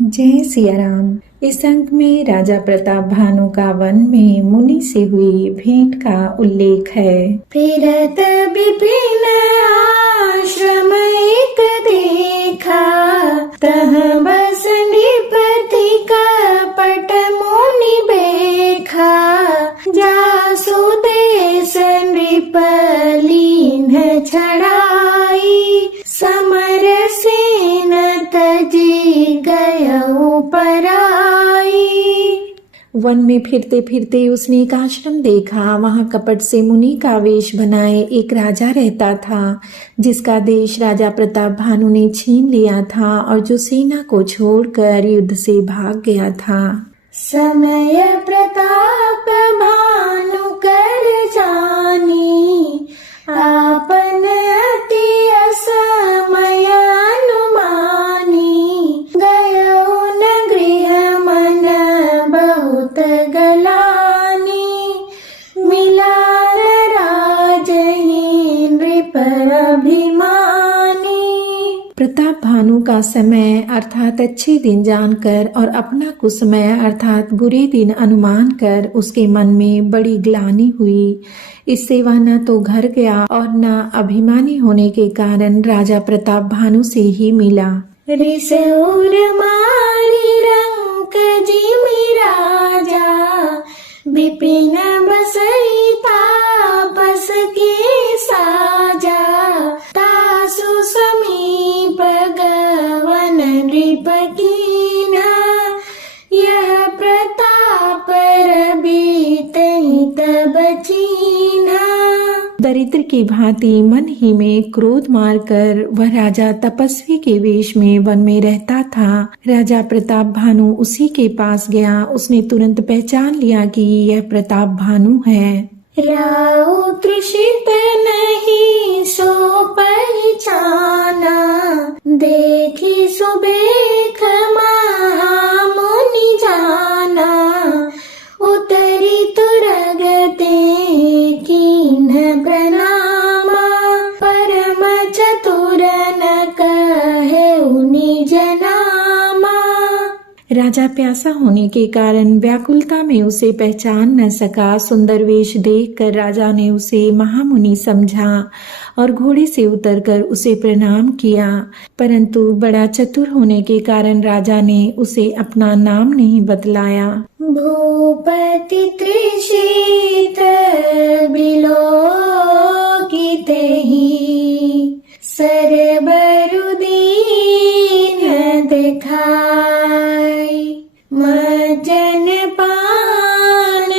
जय सिया राम। इस अंक में राजा प्रताप भानु का वन में मुनि से हुई भेंट का उल्लेख है। फिरत विपिन आश्रम एक देखा, तह बस नृपति कपट मुनि बेखा। जासु देश नृप लीन्ह छड़ाई, समर सेन तजी गयउ पराई। वन में फिरते फिरते उसने एक आश्रम देखा। वहां कपट से मुनि का वेश बनाए एक राजा रहता था, जिसका देश राजा प्रताप भानु ने छीन लिया था और जो सेना को छोड़कर युद्ध से भाग गया था। समय प्रताप भानु कर जानी, आपन अति असमय अनुमानी। गयो न गृह मन बहुत गलानी, मिला न राजहि नृप अभिमानी। प्रताप भानु का समय अर्थात अच्छे दिन जानकर और अपना कुसमय अर्थात बुरे दिन अनुमान कर उसके मन में बड़ी ग्लानि हुई। इससे वह न तो घर गया और न अभिमानी होने के कारण राजा प्रताप भानु से ही मिला। रिस उर मारी रंक जिमि राजा, विपिन बसई तापस के साजा। तासु समीप गवन नृप कीन्हा, यह प्रताप रबीतहि तब चीन्हा। दरिद्र की भांति मन ही में क्रोध मारकर वह राजा तपस्वी के वेश में वन में रहता था। राजा प्रताप भानु उसी के पास गया। उसने तुरंत पहचान लिया कि यह प्रताप भानु है। राउ तृषित नहीं सो पहचाना, देखी सुबेख महामुनि जाना। उतरी तुरगते कीन्ह प्रणामा, परम चतुर न कहेउ निज नामा। राजा प्यासा होने के कारण व्याकुलता में उसे पहचान न सका। सुंदर वेश देखकर राजा ने उसे महामुनि समझा और घोड़े से उतरकर उसे प्रणाम किया, परंतु बड़ा चतुर होने के कारण राजा ने उसे अपना नाम नहीं बतलाया। भूपति तृषित बिलोकितेहि, सरबरु दीन देखाई। मज्जन पान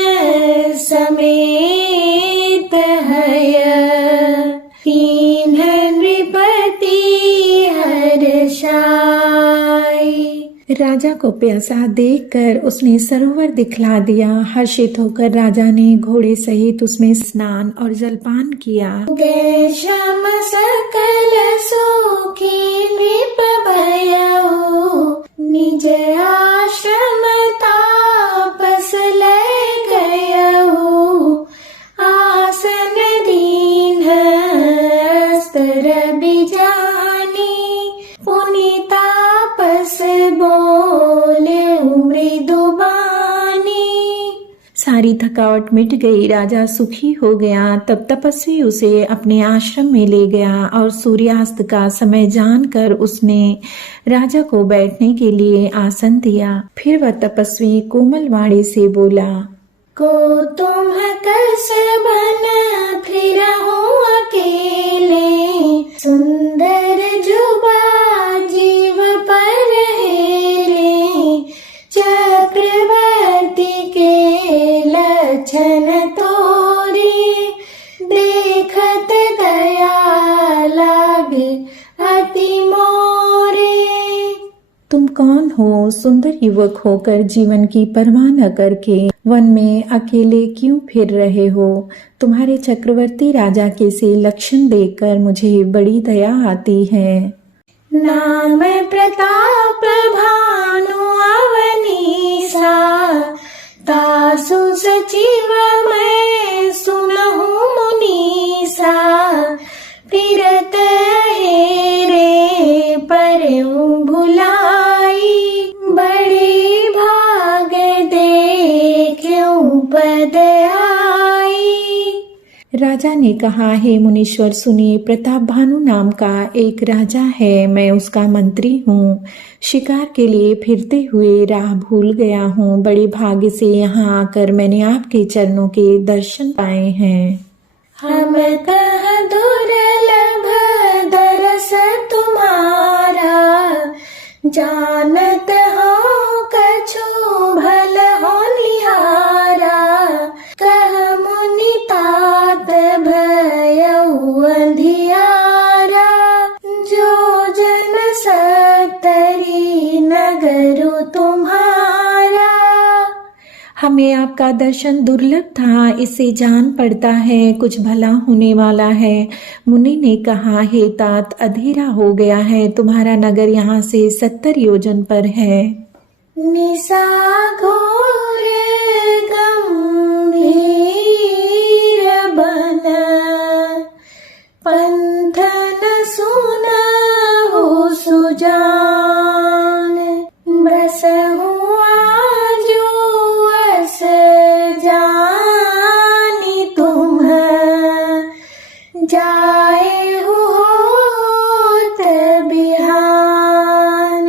समेत हय, कीन्ह नृपति हर्षाई। राजा को प्यासा देखकर उसने सरोवर दिखला दिया। हर्षित होकर राजा ने घोड़े सहित उसमें स्नान और जलपान किया। गैशम सकल सुखी नृप भयउ, निज आश्रम तापस लय गयउ। आसन दीन्ह अस्त्र बिजानी, पुनि तापस बोले मृदु बानी। सारी थकावट मिट गई। राजा सुखी हो गया। तब तपस्वी उसे अपने आश्रम में ले गया और सूर्यास्त का समय जानकर उसने राजा को बैठने के लिए आसन दिया। फिर वह तपस्वी कोमल वाणी से बोला, को तुम कस बन फिरहु अकेले, सुंदर जुबा जीव पर हेले। चक्रवर्ती के लक्षण तोरी, देखत दया लागे अति मोरे। तुम कौन हो? सुंदर युवक होकर जीवन की परवाह न करके वन में अकेले क्यों फिर रहे हो? तुम्हारे चक्रवर्ती राजा के से लक्षण देखकर मुझे बड़ी दया आती है। नाम प्रताप भानु अवनीसा, तासु सचिव मैं सुनहु मुनीसा। फिरत हेरे परउ भुलाई, राजा ने कहा, हे मुनीश्वर सुनिए, प्रताप भानु नाम का एक राजा है, मैं उसका मंत्री हूँ। शिकार के लिए फिरते हुए राह भूल गया हूँ। बड़े भाग्य से यहाँ आकर मैंने आपके चरणों के दर्शन पाए हैं। हम कह दुर्लभ दरस तुम्हारा, जानत हो कछु भल हो निहारा। कह मुनि तात भयउ अंधियारा, जो जन सतरी नगरु तुम्हारा। हमें आपका दर्शन दुर्लभ था, इससे जान पड़ता है कुछ भला होने वाला है। मुनि ने कहा, हे तात, अंधेरा हो गया है, तुम्हारा नगर यहाँ से 70 योजन पर है। निशा घोर गंभीर बन, पंथन सुनहु सुजान। बसहु आजु अस जानी तुम, जाएहु होत बिहान।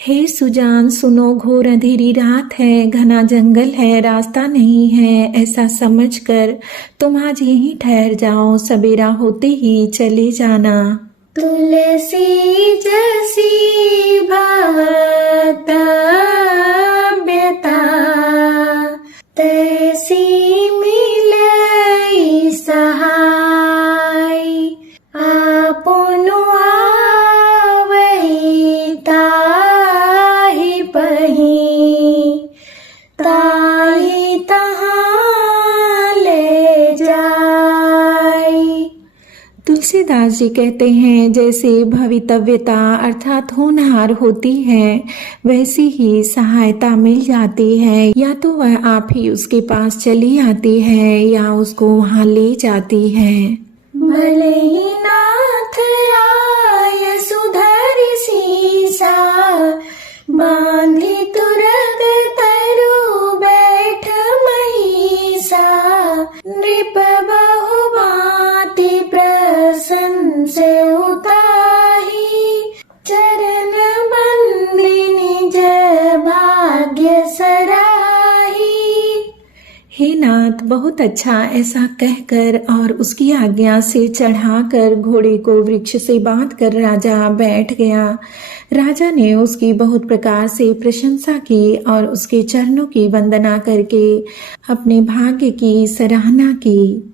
हे सुजान सुनो, घोर अंधेरी रात है, घना जंगल है, रास्ता नहीं है। ऐसा समझकर तुम आज यहीं ठहर जाओ, सवेरा होते ही चले जाना। तुलसी जसी भक्त व्यता, तैसी मिलई सहाय। आपुनु आवई ताहि पही, ताहि तहाँ ले जाई। तुलसीदास जी कहते हैं, जैसे भवितव्यता अर्थात होनहार होती है, वैसी ही सहायता मिल जाती है। या तो वह आप ही उसके पास चली आती है या उसको वहाँ ले जाती है। भले ही नाथ आय सुधर सीसा, बांधी तुरग तरु बैठ महिषा। नृप बहु भांति प्रसन्न से उताही, चरण बंदी निज भाग्य सराही। हे नाथ, बहुत अच्छा, ऐसा कहकर और उसकी आज्ञा से चढ़ाकर घोड़े को वृक्ष से बांधकर राजा बैठ गया। राजा ने उसकी बहुत प्रकार से प्रशंसा की और उसके चरणों की वंदना करके अपने भाग्य की सराहना की।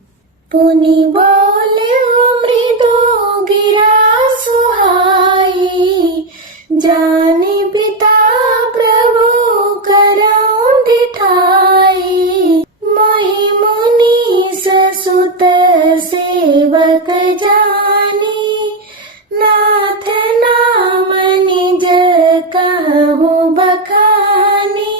पुनि बोले मृदु गिरा सुहाई, जाने पिता प्रभु करऊं दिठाई। मोहि मुनीस सुत सेवक जानी, नाथ नाम निज कहु बखानी।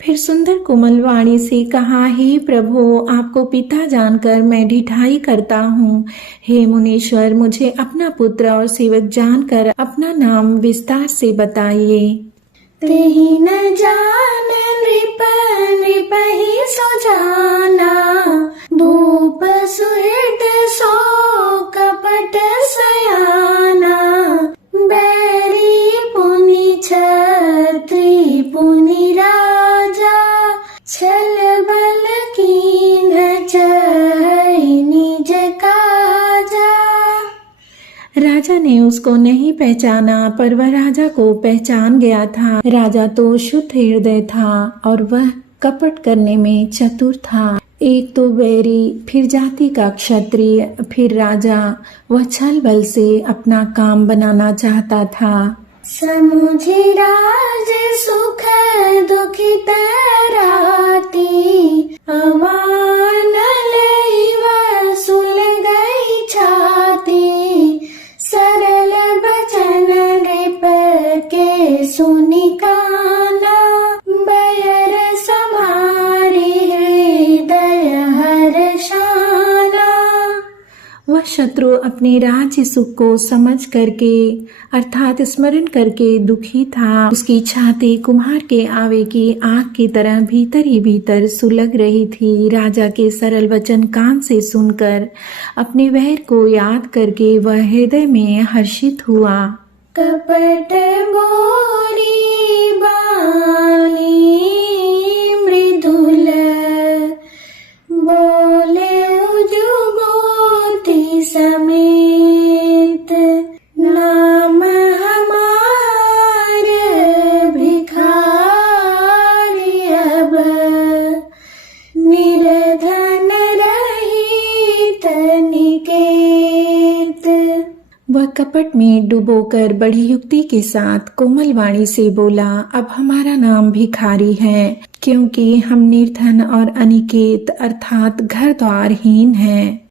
फिर सुंदर कोमल वाणी से कहा, हे प्रभु, आपको पिता जानकर मैं ढिठाई करता हूँ। हे मुनीश्वर, मुझे अपना पुत्र और सेवक जानकर अपना नाम विस्तार से बताइए। तेहि न जान नृप, नृप ही सो जाना। भूप सुहृद सो कपट सयाना। बैरी पुनि छत्री पुनि राजा, छल बल कीन चहई निज काजा। राजा ने उसको नहीं पहचाना, पर वह राजा को पहचान गया था। राजा तो शुद्ध हृदय था और वह कपट करने में चतुर था। एक तो बैरी, फिर जाति का क्षत्रिय, फिर राजा। वह छल बल से अपना काम बनाना चाहता था। समुझी राज सुख दुखित राती, अमान लई सुल गई छाती। सरल बचन नृप के सुनि काना, बयर समारी हृदय हर्षाना। वह शत्रु अपने राज्य सुख को समझ करके अर्थात स्मरण करके दुखी था। उसकी छाती कुम्हार के आवे की आग की तरह भीतर ही भीतर सुलग रही थी। राजा के सरल वचन कान से सुनकर अपने वैर को याद करके वह हृदय में हर्षित हुआ। कपट बोरी बानी मृदुल बोले जुगोती समेत नाम हमार भिखारी अब निर्धन रहित निकेत। वह कपट में डुबोकर बड़ी युक्ति के साथ कोमल वाणी से बोला, अब हमारा नाम भिखारी है, क्योंकि हम निर्धन और अनिकेत अर्थात घर द्वारहीन हैं।